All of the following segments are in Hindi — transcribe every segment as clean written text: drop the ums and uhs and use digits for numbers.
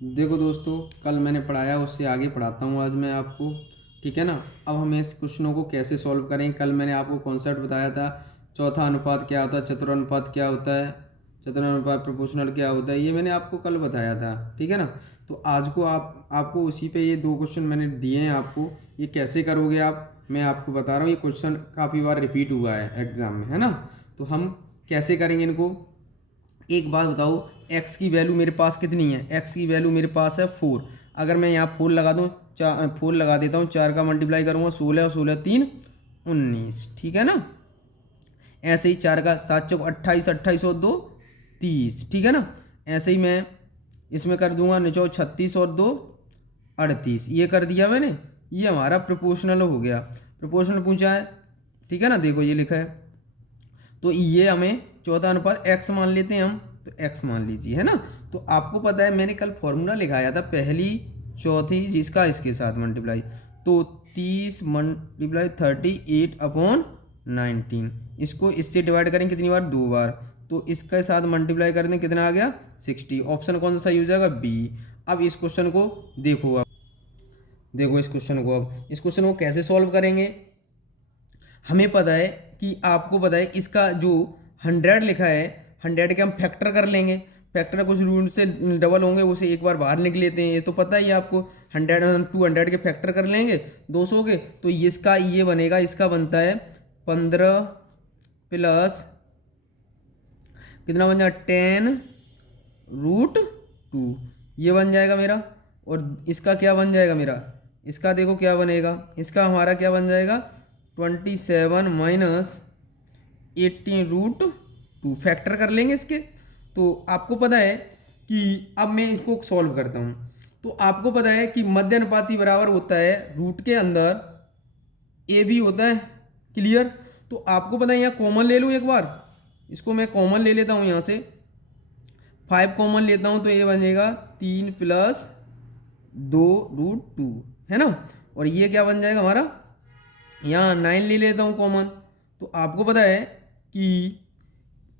देखो दोस्तों, कल मैंने पढ़ाया उससे आगे पढ़ाता हूँ आज मैं आपको। ठीक है ना। अब हम इस क्वेश्चनों को कैसे सॉल्व करें, कल मैंने आपको कॉन्सेप्ट बताया था। चौथा अनुपात क्या होता है, चतुरानुपात क्या होता है, चतुरानुपात प्रोपोर्शनल क्या होता है, ये मैंने आपको कल बताया था। ठीक है ना। तो आज को आपको उसी पे ये दो क्वेश्चन मैंने दिए हैं आपको। ये कैसे करोगे आप, मैं आपको बता रहा हूँ। ये क्वेश्चन काफ़ी बार रिपीट हुआ है एग्जाम में, है ना। तो हम कैसे करेंगे इनको। एक बात बताओ, एक्स की वैल्यू मेरे पास कितनी है, एक्स की वैल्यू मेरे पास है 4। अगर मैं यहाँ 4 लगा दूँ, 4 लगा देता हूँ, 4 का मल्टीप्लाई करूँगा 16 और 16 3 19। ठीक है ना। ऐसे ही 4 का 7 चौक 28, 28 और 2 30। ठीक है ना। ऐसे ही मैं इसमें कर दूंगा 9 36 और 2 38। ये कर दिया मैंने। ये हमारा प्रोपोर्शनल हो गया। प्रोपोर्शनल पूछा है। ठीक है ना। देखो ये लिखा है। तो ये हमें चौथा अनुपात एक्स मान लेते हैं हम। तो एक्स मान लीजिए, है ना। तो आपको पता है मैंने कल फॉर्मूला लिखाया था, पहली चौथी जिसका इसके साथ मल्टीप्लाई। तो 30 मल्टीप्लाई 38/19। इसको इससे डिवाइड करें कितनी बार, 2 बार। तो इसके साथ मल्टीप्लाई कर दें, कितना आ गया 60। ऑप्शन कौन सा सही हो जाएगा, बी। अब इस क्वेश्चन को देखो। अब देखो इस क्वेश्चन को, अब इस क्वेश्चन को कैसे सॉल्व करेंगे। हमें पता है कि आपको पता है इसका जो 100 लिखा है, 100 के हम फैक्टर कर लेंगे। फैक्टर कुछ रूट से डबल होंगे, उसे एक बार बाहर निकल लेते हैं, ये तो पता ही है आपको। 100 हम 200 के फैक्टर कर लेंगे 200 के। तो इसका ये बनेगा, इसका बनता है 15 प्लस कितना बन जाएगा 10√2। ये बन जाएगा मेरा। और इसका क्या बन जाएगा मेरा, इसका देखो क्या बनेगा, इसका हमारा क्या बन जाएगा 27 माइनस 18√2। फैक्टर कर लेंगे इसके। तो आपको पता है कि अब मैं इसको सॉल्व करता हूँ। तो आपको पता है कि मध्य अनुपाती बराबर होता है रूट के अंदर ए भी होता है। क्लियर। तो आपको पता है यहाँ कॉमन ले लूँ एक बार, इसको मैं कॉमन ले लेता हूँ यहाँ से। 5 कॉमन लेता हूँ तो ये बनेगा 3 प्लस 2√2, है ना। और ये क्या बन जाएगा हमारा, यहाँ 9 ले लेता हूँ कॉमन। तो आपको पता है कि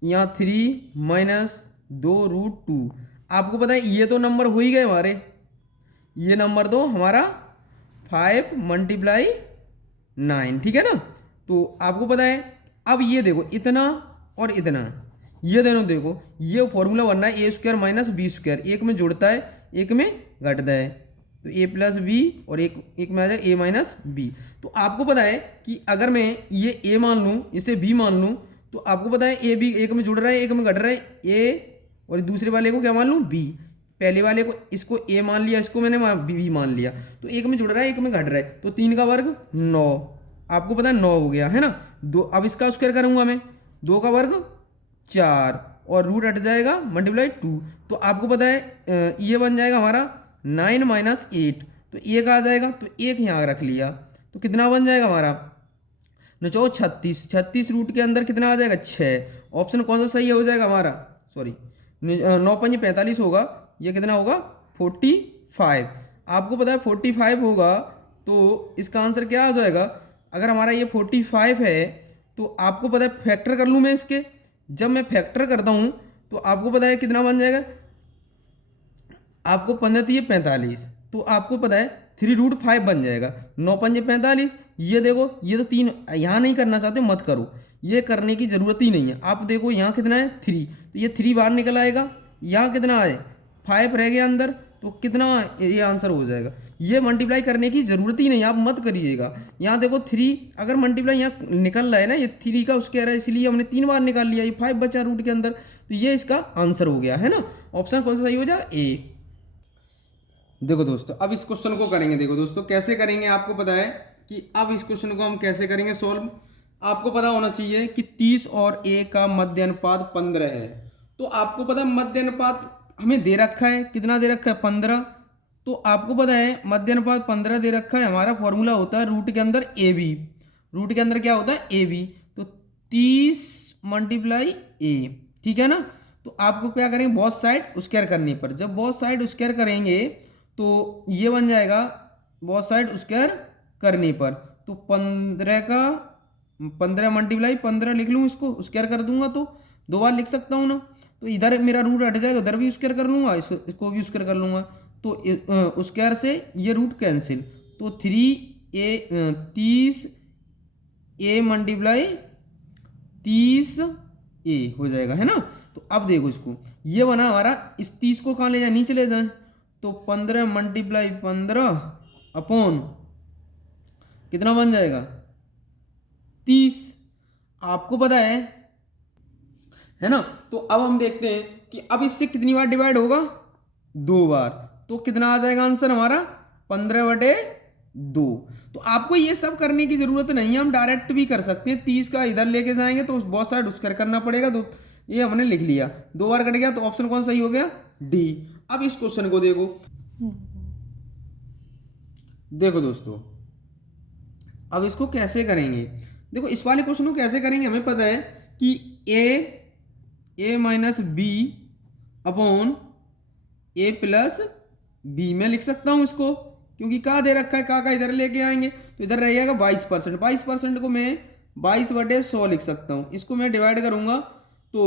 यहाँ 3 माइनस 2√2। आपको पता है ये तो नंबर हो ही गए हमारे। ये नंबर तो हमारा 5 मल्टीप्लाई 9। ठीक है ना। तो आपको पता है, अब ये देखो इतना और इतना, ये दोनों देखो, ये फॉर्मूला बनना है a² माइनस b²। एक में जुड़ता है, एक में घटता है। तो a प्लस बी और एक में आ जाए a माइनस बी। तो आपको पता है कि अगर मैं ये a मान लूँ, इसे b मान लूँ, तो आपको पता है a b एक में जुड़ रहा है, एक में घट रहा है a, और दूसरे वाले को क्या मान लूँ, b। पहले वाले को इसको a मान लिया, इसको मैंने b मान लिया। तो एक में जुड़ रहा है, एक में घट रहा है। तो 3 का वर्ग 9। आपको पता है 9 हो गया, है ना। दो, अब इसका स्क्वायर करूंगा मैं, 2 का वर्ग 4 और रूट हट जाएगा मल्टीप्लाई 2। तो आपको पता है ये बन जाएगा हमारा 9 माइनस 8। तो एक आ जाएगा, तो एक यहाँ रख लिया। तो कितना बन जाएगा हमारा 9 36। 36 रूट के अंदर कितना आ जाएगा 6। ऑप्शन कौन सा सही हो जाएगा हमारा, सॉरी 9×5 45 होगा। ये कितना होगा 45। आपको पता है 45 होगा, तो इसका आंसर क्या आ जाएगा। अगर हमारा ये 45 है, तो आपको पता है फैक्टर कर लूँ मैं इसके। जब मैं फैक्टर करता हूँ तो आपको पता है कितना बन जाएगा, आपको 15×3 = 45। तो आपको पता है 3√5 बन जाएगा। 9×5 = 45। ये देखो, ये तो 3 यहाँ नहीं करना चाहते मत करो, ये करने की ज़रूरत ही नहीं है। आप देखो यहाँ कितना है 3, तो ये 3 बाहर निकल आएगा। यहाँ कितना है 5 रह गया अंदर, तो कितना ये आंसर हो जाएगा। ये मल्टीप्लाई करने की ज़रूरत ही नहीं, आप मत करिएगा। यहाँ देखो 3 अगर मल्टीप्लाई यहाँ निकल रहा है ना, ये 3 का उसके रहा है, इसलिए हमने 3 बार निकाल लिया, ये 5 बचा रूट के अंदर। तो ये इसका आंसर हो गया, है ना। ऑप्शन कौन सा सही हो जाएगा, ए। देखो दोस्तों, अब इस क्वेश्चन को करेंगे। देखो दोस्तों कैसे करेंगे, आपको पता है कि अब इस क्वेश्चन को हम कैसे करेंगे सॉल्व। आपको पता होना चाहिए कि 30 और a का मध्य अनुपात 15 है। तो आपको पता है मध्य अनुपात हमें दे रखा है, कितना दे रखा है 15। तो आपको पता है मध्य अनुपात 15 दे रखा है। हमारा फॉर्मूला होता है रूट के अंदर ए बी। रूट के अंदर क्या होता है ए बी। तो 30 मल्टीप्लाई ए, ठीक है ना। तो आपको क्या करेंगे, बहुत साइड स्क्वायर करने पर, जब बहुत साइड स्क्वायर करेंगे तो ये बन जाएगा बहुत साइड स्क्वायर करने पर। तो 15 मल्टीप्लाई 15 लिख लूँ, इसको स्क्वायर कर दूंगा तो 2 बार लिख सकता हूँ ना। तो इधर मेरा रूट हट जाएगा, उधर भी स्क्वायर कर लूँगा, इसको भी स्क्वायर कर लूँगा। तो स्क्वायर से ये रूट कैंसिल, तो 3a 30a मल्टीप्लाई 30a हो जाएगा, है ना। तो अब देखो इसको, ये बना हमारा, इस 30 को कहाँ ले जाए, नीचे ले जाए, तो 15 मल्टीप्लाई 15 अपॉन कितना बन जाएगा 30। आपको पता है ना। तो अब हम देखते हैं कि अब इससे कितनी बार डिवाइड होगा, 2 बार। तो कितना आ जाएगा आंसर हमारा 15/2। तो आपको ये सब करने की जरूरत नहीं है, हम डायरेक्ट भी कर सकते हैं। 30 का इधर लेके जाएंगे तो बहुत सारा स्क्वायर करना पड़ेगा। तो ये हमने लिख लिया, 2 बार कट गया, तो ऑप्शन कौन सही हो गया, डी। अब इस क्वेश्चन को देखो, देखो दोस्तों, अब इसको कैसे करेंगे। देखो इस वाले क्वेश्चन को कैसे करेंगे, हमें पता है कि ए माइनस बी अपॉन ए प्लस बी में लिख सकता हूं इसको, क्योंकि का दे रखा है, का इधर लेके आएंगे तो इधर रह जाएगा 22%। 22% को मैं 22/100 लिख सकता हूं। इसको मैं डिवाइड करूंगा तो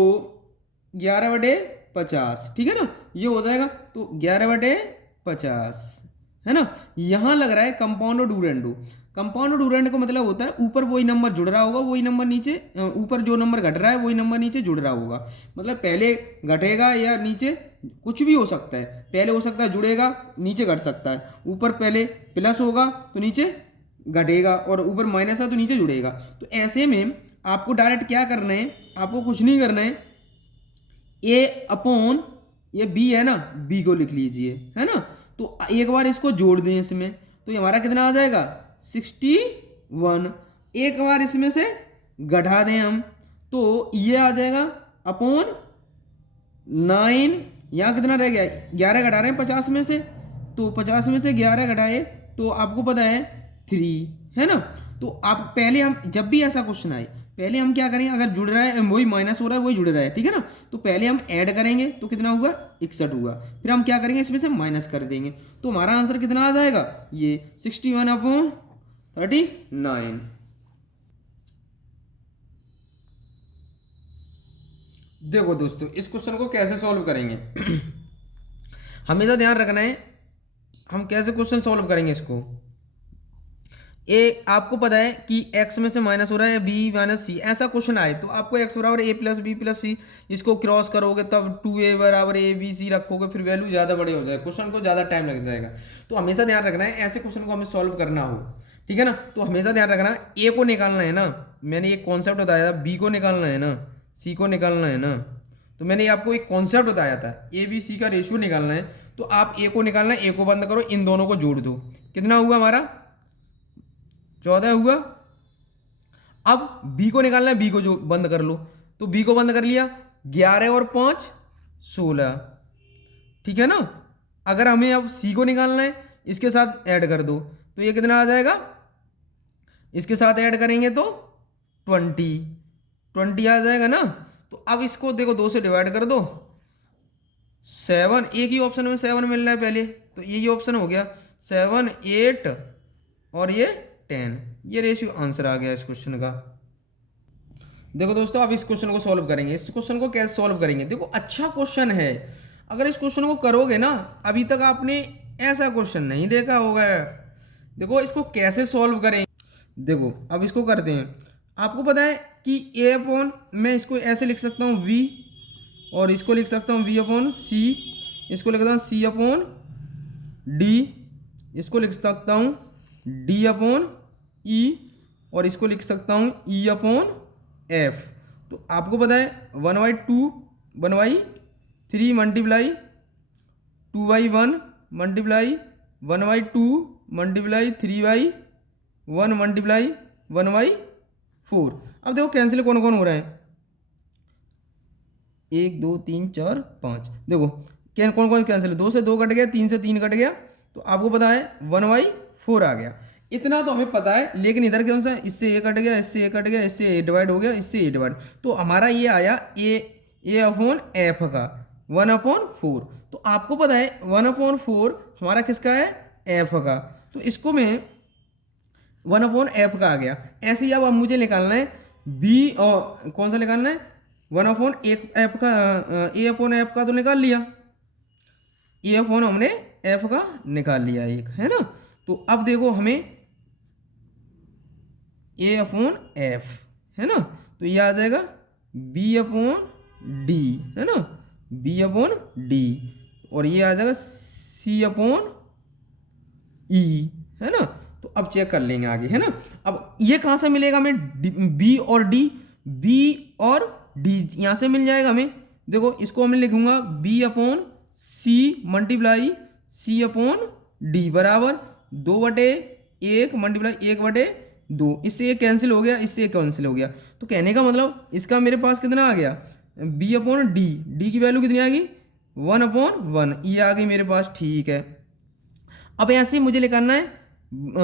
11/50, ठीक है ना, ये हो जाएगा। तो 11/50 है ना। यहां लग रहा है कंपाउंड डूरेंडो। कंपाउंड डूरेंड का मतलब होता है ऊपर वही नंबर जुड़ रहा होगा, वही नंबर नीचे, ऊपर जो नंबर घट रहा है वही नंबर नीचे जुड़ रहा होगा। मतलब पहले घटेगा या नीचे कुछ भी हो सकता है, पहले हो सकता है जुड़ेगा, नीचे घट सकता है। ऊपर पहले प्लस होगा तो नीचे घटेगा, और ऊपर माइनस है तो नीचे जुड़ेगा। तो ऐसे में आपको डायरेक्ट क्या करना है, आपको कुछ नहीं करना है, ए अपॉन ये बी है ना, बी को लिख लीजिए, है ना। तो एक बार इसको जोड़ दें इसमें, तो ये हमारा कितना आ जाएगा 61। एक बार इसमें से घटा दें हम, तो ये आ जाएगा अपॉन 9। यहाँ कितना रह गया, 11 घटा रहे हैं 50 में से, तो 50 में से 11 घटाए तो आपको पता है 3, है ना। तो आप पहले, हम जब भी ऐसा क्वेश्चन आए, पहले हम क्या करेंगे, अगर जुड़ रहा है वही माइनस हो रहा है वही जुड़ रहा है, ठीक है ना, तो पहले हम ऐड करेंगे तो कितना हुआ 61 हुआ, फिर हम क्या करेंगे इसमें से माइनस कर देंगे, तो हमारा आंसर कितना आ जाएगा, ये 61/39। देखो दोस्तों इस क्वेश्चन को कैसे सॉल्व करेंगे हमेशा ध्यान रखना है, हम कैसे क्वेश्चन सॉल्व करेंगे इसको। ए आपको पता है कि x में से माइनस हो रहा है b माइनस सी, ऐसा क्वेश्चन आए तो आपको x बराबर a प्लस बी प्लस सी, इसको क्रॉस करोगे तब 2a बराबर a b c रखोगे, फिर वैल्यू ज़्यादा बड़े हो जाएगा, क्वेश्चन को ज़्यादा टाइम लग जाएगा। तो हमेशा ध्यान रखना है ऐसे क्वेश्चन को हमें सॉल्व करना हो, ठीक है ना। तो हमेशा ध्यान रखना a को निकालना है ना, मैंने एक कॉन्सेप्ट बताया था, b को निकालना है ना, c को निकालना है ना। तो मैंने आपको एक कॉन्सेप्ट बताया था, ए बी सी का रेशियो निकालना है, तो आप a को निकालना है, a को बंद करो, इन दोनों को जोड़ दो, कितना हुआ हमारा 14 हुआ। अब b को निकालना है, b को जो बंद कर लो, तो b को बंद कर लिया, 11 और 5 16, ठीक है ना। अगर हमें अब c को निकालना है, इसके साथ ऐड कर दो, तो ये कितना आ जाएगा, इसके साथ ऐड करेंगे तो 20 आ जाएगा ना। तो अब इसको देखो 2 से डिवाइड कर दो, 7, एक ही ऑप्शन में 7 मिल रहा है पहले, तो यही ऑप्शन हो गया 7 8 और ये 10, ये रेशियो आंसर आ गया इस क्वेश्चन का। देखो दोस्तों अब इस क्वेश्चन को सॉल्व करेंगे। इस क्वेश्चन को कैसे सॉल्व करेंगे, देखो अच्छा क्वेश्चन है, अगर इस क्वेश्चन को करोगे ना, अभी तक आपने ऐसा क्वेश्चन नहीं देखा होगा। देखो इसको कैसे सॉल्व करें, देखो अब इसको करते हैं। आपको पता है कि a अपॉन, मैं इसको ऐसे लिख सकता हूँ v, और इसको लिख सकता हूँ v अपॉन c, इसको लिख सकता हूँ c अपॉन d, इसको लिख सकता हूँ d अपॉन e, और इसको लिख सकता हूँ e अपॉन f। तो आपको पता है 1/2 1/3 मल्टीप्लाई 2/1 मल्टीप्लाई 1/2 मल्टीप्लाई 3/1 मल्टीप्लाई 1/4। अब देखो कैंसिल कौन कौन हो रहा है, 1 2 3 4 5, देखो क्या कौन कौन कैंसिल, 2 से 2 कट गया, 3 से 3 कट गया, तो आपको पता है 1/4 आ गया। इतना तो हमें पता है, लेकिन इधर कौन सा, इससे ये कट गया, इससे ये कट गया, इससे ये डिवाइड हो गया, इससे ये डिवाइड, तो हमारा ये आया ए अपॉन एफ का 1/4। तो आपको पता है 1/4 हमारा किसका है, एफ का, तो इसको मैं 1/f का आ गया। ऐसे ही अब मुझे निकालना है बी, और कौन सा निकालना है 1/f का, ए अपॉन एफ का तो निकाल लिया, ए अपॉन हमने एफ का निकाल लिया एक, है ना। तो अब देखो हमें ए अपॉन एफ, है ना, तो ये आ जाएगा बी अपॉन डी, है ना, बी अपॉन डी, और ये आ जाएगा सी अपॉन ई, है ना। तो अब चेक कर लेंगे आगे, है ना। अब ये कहाँ से मिलेगा हमें, बी और डी, बी और डी यहाँ से मिल जाएगा हमें। देखो इसको मैं लिखूंगा B upon C multiply C upon D बराबर 2/1 मल्टीप्लाई 1/2, इससे ये कैंसिल हो गया, इससे ये कैंसिल हो गया। तो कहने का मतलब इसका मेरे पास कितना आ गया, बी अपॉन डी, डी की वैल्यू कितनी आ गई 1/1, ये आ गई मेरे पास, ठीक है। अब ऐसे ही मुझे निकालना है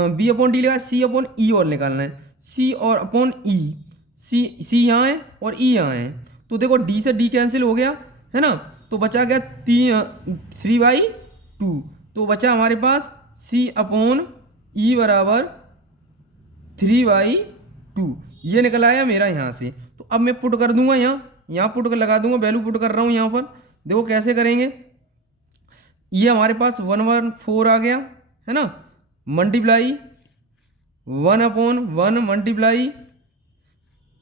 बी अपॉन डी लगा, सी अपॉन ई और निकालना है, सी और अपॉन ई, सी यहाँ है और ई यहाँ है। तो देखो डी से डी कैंसिल हो गया, है ना, तो बचा गया 3/2, तो बचा हमारे पास सी अपॉन ई बराबर 3/2, ये निकल आया मेरा यहाँ से। तो अब मैं पुट कर दूंगा यहाँ पुट कर लगा दूंगा, वैल्यू पुट कर रहा हूँ यहाँ पर। देखो कैसे करेंगे, ये हमारे पास 1/4 आ गया, है ना, मल्टीप्लाई 1/1 मल्टीप्लाई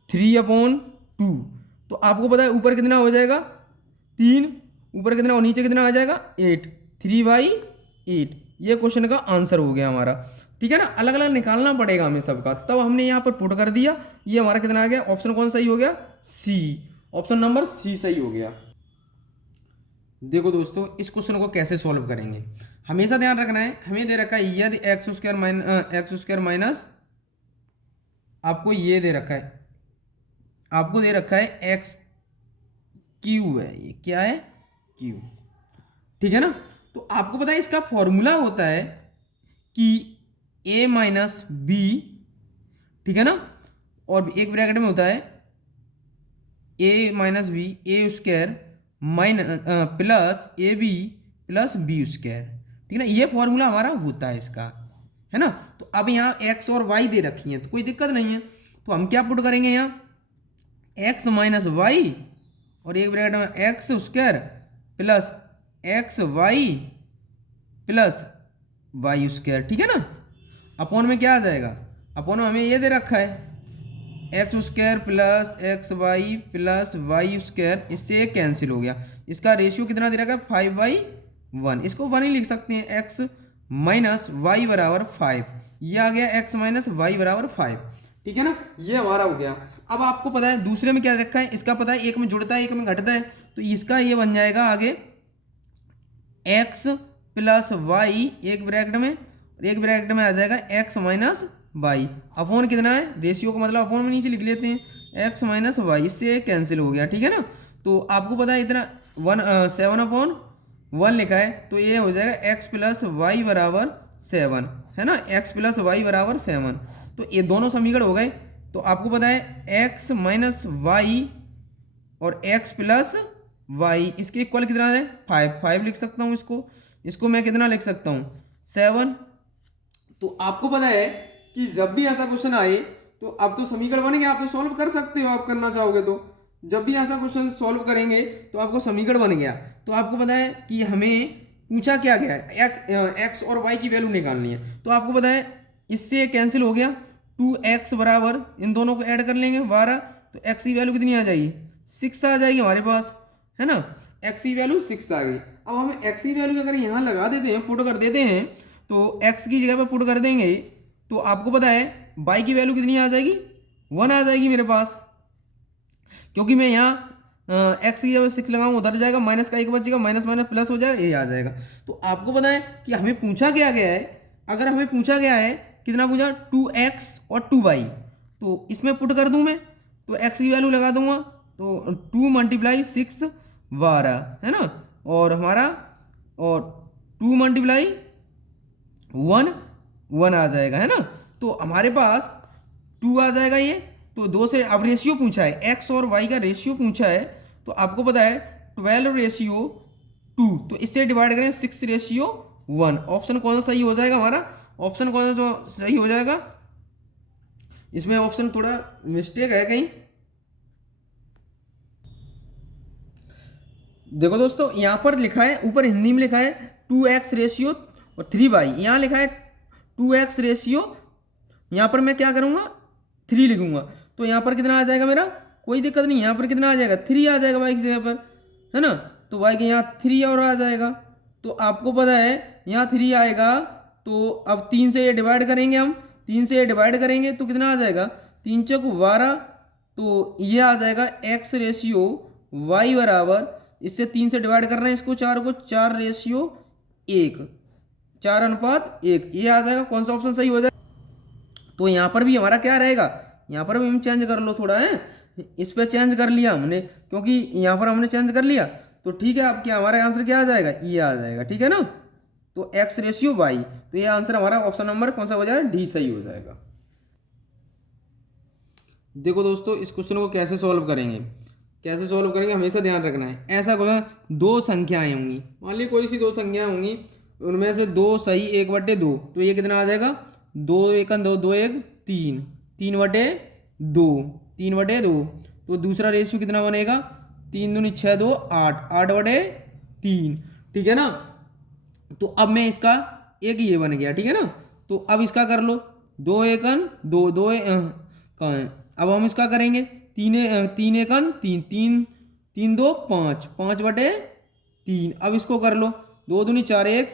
3/2। तो आपको पता है ऊपर कितना हो जाएगा 3, ऊपर कितना और नीचे कितना आ जाएगा 8, 3/8। ये क्वेश्चन का आंसर हो गया हमारा, ठीक है ना। अलग अलग निकालना पड़ेगा हमें सबका, तब हमने यहाँ पर पुट कर दिया। ये हमारा कितना आ गया, ऑप्शन कौन सही हो गया, सी, ऑप्शन नंबर सी सही हो गया। देखो दोस्तों इस क्वेश्चन को कैसे सॉल्व करेंगे, हमेशा ध्यान रखना है, हमें दे रखा है यदि x² माइनस, आपको ये दे रखा है, आपको दे रखा है x³ है, ये क्या है क्यू, ठीक है ना। तो आपको पता है इसका फॉर्मूला होता है कि a माइनस बी, ठीक है ना, और एक ब्रैकेट में होता है a minus B a² minus plus A B plus B square, ठीक है ना, ये फॉर्मूला हमारा होता है इसका, है ना। तो अब यहाँ x और y दे रखी हैं तो कोई दिक्कत नहीं है, तो हम क्या पुट करेंगे यहाँ x माइनस वाई और एक ब्रैकेट में x² plus xy plus y², ठीक है ना। अपॉन में क्या आ जाएगा, अपॉन में हमें ये दे रखा है x² plus xy plus y², इससे एक कैंसिल हो गया। इसका रेशियो कितना दे रखा है 5/1, इसको 1 ही लिख सकते हैं, x माइनस वाई बराबर 5, ये आ गया x माइनस वाई बराबर 5, ठीक है ना, ये हमारा हो गया। अब आपको पता है दूसरे में क्या रखा है, इसका पता है एक में जुड़ता है एक में घटता है, तो इसका ये बन जाएगा आगे x प्लस वाई एक ब्रैकेट में और एक ब्रैकेट में आ जाएगा x माइनस वाई, अपॉन कितना है, रेशियो का मतलब अपॉन में नीचे लिख लेते हैं x माइनस वाई, इससे कैंसिल हो गया, ठीक है ना। तो आपको पता है इतना 7/1 लिखा है, तो ये हो जाएगा x प्लस वाई बराबर 7, है ना, x प्लस वाई बराबर 7। तो ये दोनों समीकरण हो गए। तो आपको पता है x माइनस वाई और x प्लस वाई, इसके इक्वल कितना है 5 लिख सकता हूँ, इसको मैं कितना लिख सकता हूँ 7। तो आपको पता है कि जब भी ऐसा क्वेश्चन आए तो अब तो समीकरण बन गया, आप तो सॉल्व कर सकते हो, आप करना चाहोगे तो जब भी ऐसा क्वेश्चन सॉल्व करेंगे तो आपको समीकरण बन गया। तो आपको पता है कि हमें पूछा क्या गया है, एक्स और वाई की वैल्यू निकालनी है। तो आपको पता है इससे कैंसिल हो गया, 2x बराबर इन दोनों को ऐड कर लेंगे 12, तो x की वैल्यू कितनी आ जाएगी 6 आ जाएगी हमारे पास, है ना, x की वैल्यू 6 आ गई। अब हम x की वैल्यू अगर यहाँ लगा देते हैं, पुट कर देते हैं, तो x की जगह पर पुट कर देंगे, तो आपको पता है y की वैल्यू कितनी आ जाएगी 1 आ जाएगी मेरे पास, क्योंकि मैं यहाँ x की जगह 6 लगाऊँ, उधर जाएगा माइनस का 1 बचेगा, माइनस माइनस प्लस हो जाएगा, ये आ जाएगा। तो आपको पता है कि हमें पूछा क्या गया है, अगर हमें पूछा गया है कितना पूछा 2x और 2y, तो इसमें पुट कर दूं मैं, तो x की वैल्यू लगा दूंगा, तो 2 मल्टीप्लाई 6 12, है ना, और हमारा और 2 मल्टीप्लाई 1 आ जाएगा, है ना। तो हमारे पास 2 आ जाएगा ये, तो 2 से अब रेशियो पूछा है, x और y का रेशियो पूछा है, तो आपको पता है 12/2, तो इससे डिवाइड करें 6/1, ऑप्शन कौन सा सही हो जाएगा हमारा, ऑप्शन कौन सा सही हो जाएगा, इसमें ऑप्शन थोड़ा मिस्टेक है कहीं। देखो दोस्तों यहाँ पर लिखा है, ऊपर हिंदी में लिखा है 2x रेशियो और 3y, यहाँ लिखा है 2x रेशियो, यहाँ पर मैं क्या करूँगा 3 लिखूँगा, तो यहाँ पर कितना आ जाएगा मेरा, कोई दिक्कत नहीं, यहाँ पर कितना आ जाएगा 3 आ जाएगा y की जगह पर, है ना। तो y के यहाँ 3 और आ जाएगा। तो आपको पता है यहाँ 3 आएगा, तो अब 3 से ये डिवाइड करेंगे, हम 3 से ये डिवाइड करेंगे तो कितना आ जाएगा, 3 चौक 12, तो ये आ जाएगा x रेशियो y बराबर, इससे 3 से डिवाइड करना है इसको 4 को, 4 रेशियो 1, 4:1, ये आ जाएगा। कौन सा ऑप्शन सही हो जाएगा, तो यहाँ पर भी हमारा क्या रहेगा, यहाँ पर भी हम चेंज कर लो थोड़ा, है इस पर चेंज कर लिया हमने, क्योंकि यहाँ पर हमने चेंज कर लिया, तो ठीक है। अब क्या हमारा आंसर क्या आ जाएगा, ये आ जाएगा, ठीक है ना। तो x रेशियो y, तो ये आंसर हमारा ऑप्शन नंबर कौन सा हो जाएगा, डी सही हो जाएगा। देखो दोस्तों, इस क्वेश्चन को कैसे सॉल्व करेंगे, कैसे सॉल्व करेंगे हमेशा ध्यान रखना है। ऐसा क्वेश्चन, दो संख्याएं होंगी, मान ली कोई सी दो संख्याएं होंगी, उनमें से दो सही 1/2, तो ये कितना आ जाएगा, 2 1 2 2 1 3, 3/2, 3/2। तो दूसरा रेशियो कितना बनेगा, 3 दूनी 6 2 8, 8/3, ठीक है ना। तो अब मैं इसका एक ये बन गया, ठीक है ना। तो अब इसका कर लो, 2 1 2 2 कहाँ है, अब हम इसका करेंगे 3 1 3, 3 2 5, 5/3। अब इसको कर लो, 2 दूनी 4 1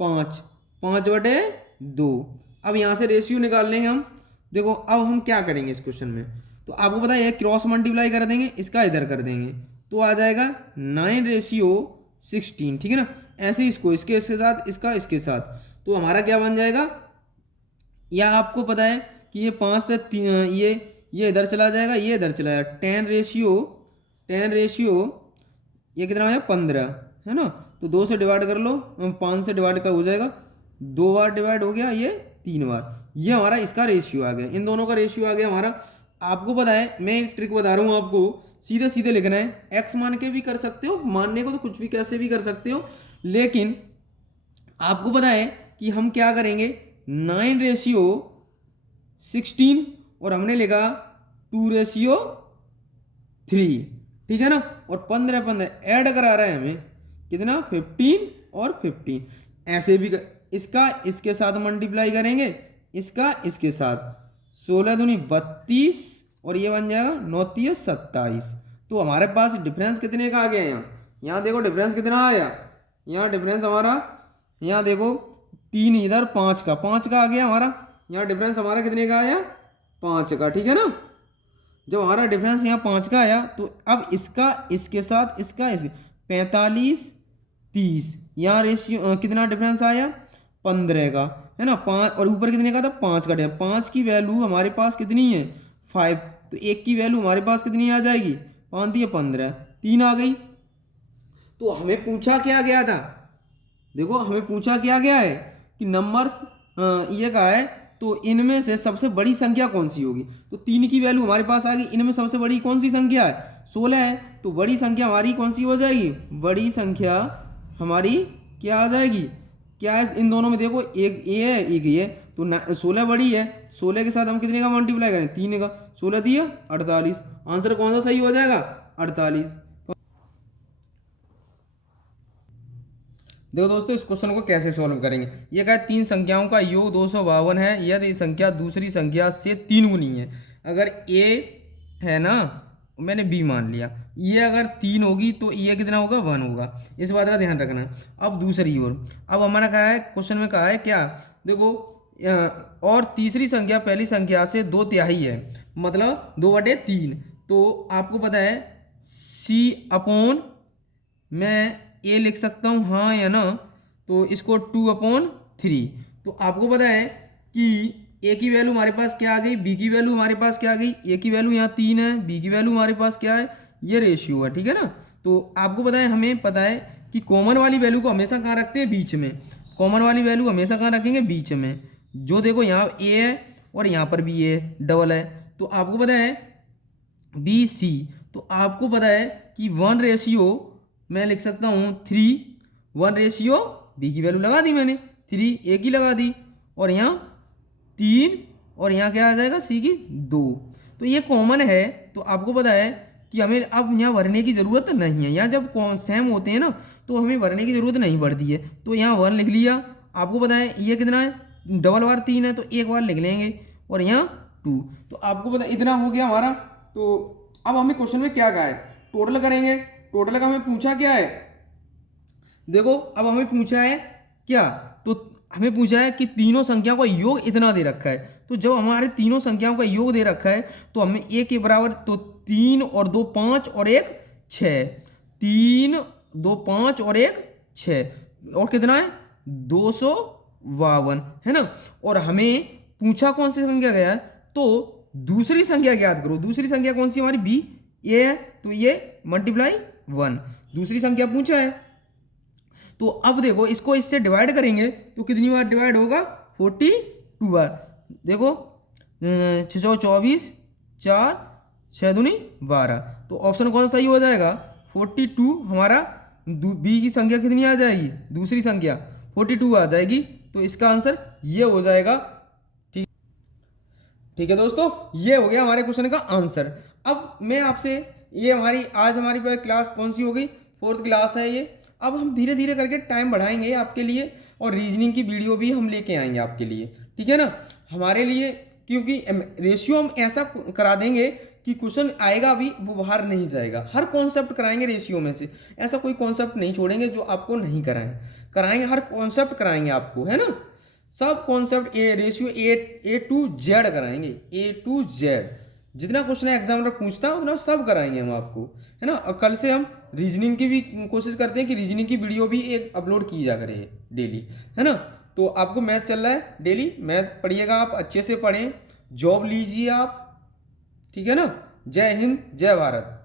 5, 5/2। अब यहाँ से रेशियो निकाल लेंगे हम। देखो अब हम क्या करेंगे इस क्वेश्चन में, तो आपको पता है एक क्रॉस मल्टीप्लाई कर देंगे, इसका इधर कर देंगे, तो आ जाएगा 9/16, ठीक है ना। ऐसे इसको इसके साथ, इसका इसके साथ, तो हमारा क्या बन जाएगा, या आपको पता है कि ये 5 से ये इधर चला जाएगा, ये इधर चला जाएगा, 10 रेशियो ये कितना है 15, है ना। तो 2 से डिवाइड कर लो, 5 से डिवाइड कर हो जाएगा, 2 बार डिवाइड हो गया, ये 3 बार, ये हमारा इसका रेशियो आ गया, इन दोनों का रेशियो आ गया हमारा। आपको पता है मैं एक ट्रिक बता रहा हूँ आपको, सीधे सीधे लिखना है, x मान के भी कर सकते हो, मानने को तो कुछ भी कैसे भी कर सकते हो, लेकिन आपको पता है कि हम क्या करेंगे, 9/16 और हमने लिखा 2/3, ठीक है ना। और 15 15 ऐड करा रहा है हमें कितना, 15 और 15। ऐसे भी इसका इसके साथ मल्टीप्लाई करेंगे, इसका इसके साथ, 16 दूनी 32 और ये बन जाएगा 9 3 27। तो हमारे पास डिफरेंस कितने का आ गया, यहाँ देखो डिफरेंस कितना आया, यहाँ डिफरेंस हमारा, यहाँ देखो 3 इधर 5 का आ गया हमारा, यहाँ डिफरेंस हमारा कितने का आया, 5 का, ठीक है ना। जब हमारा डिफरेंस यहाँ 5 का आया, तो अब इसका इसके साथ, इसका इसके 45 30, यहाँ रेशियो कितना डिफरेंस आया, 15 का, है ना। 5 और ऊपर कितने का था, 5 का। 5 की वैल्यू हमारे पास कितनी है, 5, तो 1 की वैल्यू हमारे पास कितनी आ जाएगी, 5 दिए 15, 3 आ गई। तो हमें पूछा क्या गया था, देखो हमें पूछा क्या गया है कि नंबर्स ये कहा है, तो इनमें से सबसे बड़ी संख्या कौन सी होगी, तो 3 की वैल्यू हमारे पास आ गई, इनमें सबसे बड़ी कौन सी संख्या है, 16 है, तो बड़ी संख्या हमारी कौन सी हो जाएगी, बड़ी संख्या हमारी क्या आ जाएगी, क्या है इन दोनों में, देखो एक ये है एक ये, तो 16 बड़ी है, 16 के साथ हम कितने का मल्टीप्लाई करें, 3 का, 16 दिया 48, आंसर कौन सा सही हो जाएगा, 48। देखो दोस्तों, इस क्वेश्चन को कैसे सॉल्व करेंगे। ये कहा 3 संख्याओं का योग 252 है यदि संख्या दूसरी संख्या से 3 गुनी है। अगर a है ना, मैंने b मान लिया, ये अगर 3 होगी तो ये कितना होगा, 1 होगा, इस बात का ध्यान रखना। अब दूसरी ओर, अब हमारा कहा है क्वेश्चन में कहा है क्या, देखो और तीसरी संख्या पहली संख्या से 2/3 है, मतलब 2/3। तो आपको पता है c/, मैं ए लिख सकता हूँ हाँ या ना, तो इसको 2/3। तो आपको पता है कि ए की वैल्यू हमारे पास क्या आ गई, बी की वैल्यू हमारे पास क्या आ गई, ए की वैल्यू यहाँ 3 है, बी की वैल्यू हमारे पास क्या है, ये रेशियो है, ठीक है ना। तो आपको पता है, हमें पता है कि कॉमन वाली वैल्यू को हमेशा कहाँ रखते हैं, बीच में, कॉमन वाली वैल्यू हमेशा कहाँ रखेंगे, बीच में। जो देखो यहाँ ए है और यहाँ पर भी ए डबल है, तो आपको पता है बी सी, तो आपको पता है कि 1 रेशियो मैं लिख सकता हूँ 3, 1 रेशियो बी की वैल्यू लगा दी मैंने, 3 ए की लगा दी, और यहाँ 3 और यहाँ क्या आ जाएगा सी की 2। तो ये कॉमन है, तो आपको पता है कि हमें अब यहाँ भरने की ज़रूरत नहीं है। यहाँ जब सेम होते हैं ना तो हमें भरने की ज़रूरत नहीं पड़ती है। तो यहाँ 1 लिख लिया। आपको पता है ये कितना है, डबल बार 3 है तो एक बार लिख लेंगे, और यहाँ 2। तो आपको पता इतना हो गया हमारा। तो अब हमें क्वेश्चन में क्या कहा है, टोटल करेंगे। टोटल का हमें पूछा क्या है, देखो अब हमें पूछा है क्या, तो हमें पूछा है कि तीनों संख्याओं का योग इतना दे रखा है। तो जब हमारे तीनों संख्याओं का योग दे रखा है तो हमें ए के बराबर, तो 3 और 2 5 और 1 6, 3 2 5 और 1 6, और कितना है 252 है ना। और हमें पूछा कौन सी संख्या गया है, तो दूसरी संख्या ज्ञात करो। दूसरी संख्या कौन सी हमारी बी ए है, तो ये मल्टीप्लाई 1 दूसरी संख्या पूछा है। तो अब देखो इसको इससे डिवाइड करेंगे तो कितनी बार डिवाइड होगा, 42 बार। देखो 6 24, 4 6 दूनी 12, तो ऑप्शन कौन सा सही हो जाएगा, 42 हमारा। बी की संख्या कितनी आ जाएगी, दूसरी संख्या 42 आ जाएगी। तो इसका आंसर ये हो जाएगा। ठीक, ठीक है दोस्तों, ये हो गया हमारे क्वेश्चन का आंसर। अब मैं आपसे, ये हमारी आज हमारी क्लास कौन सी हो गई, 4th क्लास है ये। अब हम धीरे धीरे करके टाइम बढ़ाएंगे आपके लिए, और रीजनिंग की वीडियो भी हम लेके आएंगे आपके लिए, ठीक है ना, हमारे लिए। क्योंकि रेशियो हम ऐसा करा देंगे कि क्वेश्चन आएगा भी वो बाहर नहीं जाएगा। हर कॉन्सेप्ट कराएंगे रेशियो में से, ऐसा कोई कॉन्सेप्ट नहीं छोड़ेंगे जो आपको नहीं कराएंगे, हर कॉन्सेप्ट कराएंगे आपको, है ना। सब concept ratio A to Z कराएंगे, ए टू जेड। जितना क्वेश्चन एग्जामिनर पूछता है उतना सब कराएंगे हम आपको, है ना। और कल से हम रीजनिंग की भी कोशिश करते हैं कि रीजनिंग की वीडियो भी एक अपलोड की जा करे डेली, है ना। तो आपको मैथ चल रहा है, डेली मैथ पढ़िएगा, आप अच्छे से पढ़ें, जॉब लीजिए आप, ठीक है ना। जय हिंद, जय भारत।